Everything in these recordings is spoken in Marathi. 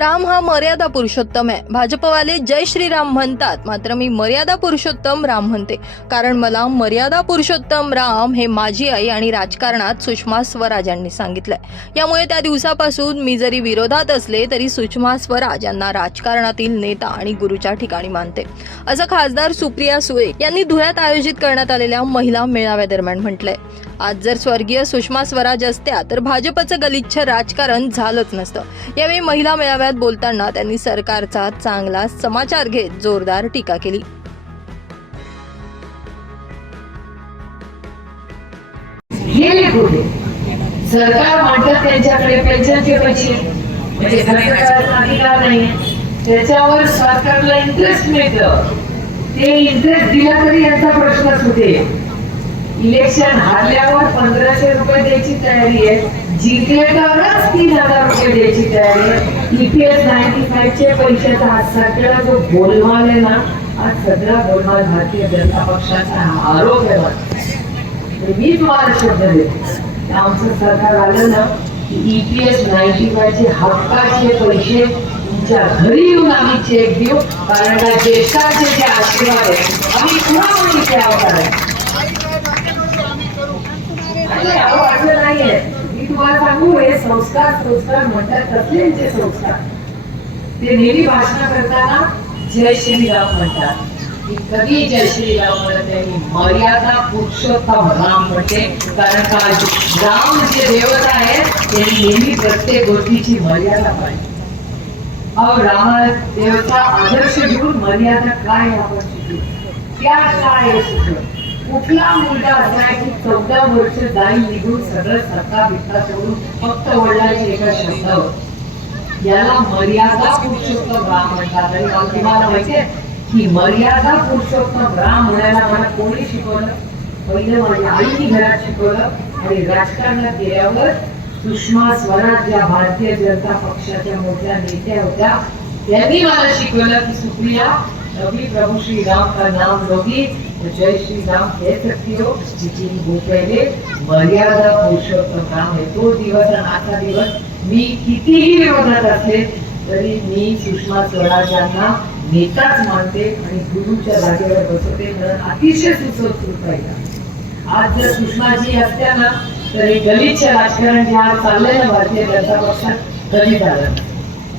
राम हा मर्यादा पुरुषोत्तम आहे. भाजपवाले जय श्रीराम म्हणतात मात्र मी मर्यादा पुरुषोत्तम राम म्हणते. कारण मला मर्यादा पुरुषोत्तम राम हे माझी आई आणि राजकारणात सुषमा स्वराज यांनी सांगितलंय. यामुळे त्या दिवसापासून मी जरी विरोधात असले तरी सुषमा स्वराज यांना राजकारणातील नेता आणि गुरुच्या ठिकाणी मानते. असं खासदार सुप्रिया सुळे यांनी धुळ्यात आयोजित करण्यात आलेल्या महिला मेळाव्यादरम्यान म्हटलंय. आज जर स्वर्गीय सुषमा स्वराज असत्या तर भाजपचं गलिच्छ राजकारण झालंच नसतं. यावेळी महिला मेळाव्यात बोलताना त्यांनी सरकारचा चांगला समाचार घेत जोरदार टीका केली. सरकार म्हणतात त्यांच्याकडे पेन्शनचे पैसे. म्हणजे अधिकार नाही. त्याच्यावर सरकारला इंटरेस्ट मिळत. ते इंटरेस्ट दिला तरी यांचा प्रश्नच होते. इलेक्शन हारल्यावर पंधराशे रुपये द्यायची तयारी आहे. जिंकले तरच तीन हजार रुपये द्यायची तयारी आहे. ईपीएस नाईन्टी फाईव्हचे पैशाचा हा सगळा जो गोलमाल आहे ना हा सगळा गोलमाल भारतीय जनता पक्षाचा हा आरोप आहे मी तुम्हाला शब्द देते. आमचं सरकार आलं ना ईपीएस नाईन्टी फायचे हक्काचे पैसे तुमच्या घरी येऊन आम्ही चेक देऊ. कारण का देशाचे जे आशीर्वाद आहे आम्ही पुन्हा सेवा करायला नाही, असं नाहीये. मी तुम्हाला सांगू हे संस्कार संस्कार म्हणतात कसले संस्कार. ते नेहमी भाषण करताना जय श्रीराम म्हणतात. कधी जय श्रीराम म्हणत नाही मर्यादा पुरुषोत्तम राम म्हणते. कारण का? राम जे देवता आहे त्यांनी नेहमी प्रत्येक गोष्टीची मर्यादा पाहिजे अहो रामा देवता आदर्श घेऊन मर्यादा काय आपण शिकलो? त्या काय शिकलो. कुठला मुलगा असा की चौदा वर्ष जाईल निघून सगळं सत्ता बित्ता सोडून फक्त वडिलांच्या एका शब्दावर. याला मर्यादा पुरुषोत्तम राम म्हणतात. आणि मग तुम्हाला माहितीये की मर्यादा पुरुषोत्तम राम म्हणायला मला कोणी शिकवलं? पहिले माझ्या आईने घरात शिकवलं आणि राजकारणात गेल्यावर सुषमा स्वराज या भारतीय जनता पक्षाच्या मोठ्या नेत्या होत्या. त्यांनी मला शिकवलं की सुप्रिया अभी प्रभु श्री राम का नाम लोगी तो जय श्री राम कह सकती हो लेकिन वो पहले मर्यादा पुरुषोत्तम राम है तो दिवस आणि आजचा दिवस मी कितीही विरोधात असले तरी मी सुषमा स्वराज यांना नेताच मानते आणि गुरुच्या जागेवर बसवते म्हणून अतिशय सुसंस्कृत पाहिजे आज जर सुषमाजी असत्या ना तरी गलीचे राजकारण जे आज चाललंय ना भारतीय जनता पक्षात कधी झालं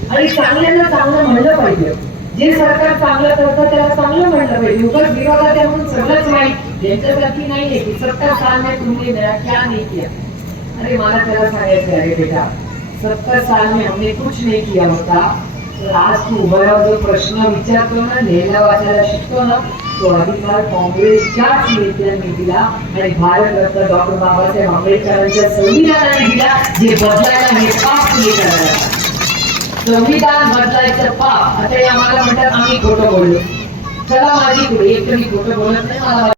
आणि चांगल्याला चांगलं म्हणलं पाहिजे जे सरकार चांगलं करतं त्याला चांगलं म्हणलं पाहिजे. उगाच विरोधात म्हणून सगळंच वाईट यांच्यासारखी नाहीये की सत्तर साल में तुमने मेरा क्या नहीं किया. अरे मला त्याला सांगायचं अरे बेटा. सत्तर साल में हमने कुछ नहीं किया होता. तर आज तू उभा राहून जो प्रश्न विचारतो ना लिहायला वाचायला शिकतो ना तो अधिकार काँग्रेसच्याच नेत्यांनी दिला आणि भारतरत्न डॉक्टर बाबासाहेब आंबेडकरांच्या संविधानाने दिला जे बदलायला हे पाप तुम्ही करायला संविधान बदलायचं पाप आता आम्हाला म्हणतात आम्ही खोटं बोललो. चला माझी पुढे एक तर मी खोटं बोलत नाही मला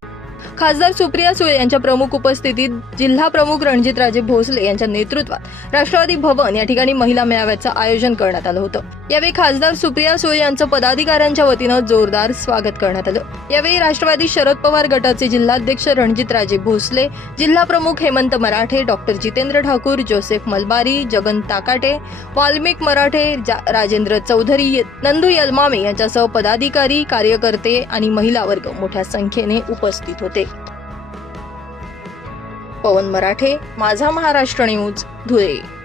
खासदार सुप्रिया सुळे यांच्या प्रमुख उपस्थितीत जिल्हा प्रमुख रणजितराजे भोसले यांच्या नेतृत्वात राष्ट्रवादी भवन या ठिकाणी महिला मेळाव्याचं आयोजन करण्यात आलं होतं. यावेळी खासदार सुप्रिया सुळे यांचं पदाधिकाऱ्यांच्या वतीनं जोरदार स्वागत करण्यात आलं. यावेळी राष्ट्रवादी शरद पवार गटाचे जिल्हाध्यक्ष रणजितराजे भोसले जिल्हा प्रमुख हेमंत मराठे डॉक्टर जितेंद्र ठाकूर जोसेफ मलबारी जगन ताकाटे वाल्मिक मराठे जा- राजेंद्र चौधरी नंदू यलमामे यांच्यासह पदाधिकारी कार्यकर्ते आणि महिला वर्ग मोठ्या संख्येने उपस्थित होते. पवन मराठे माझा महाराष्ट्र न्यूज धुळे.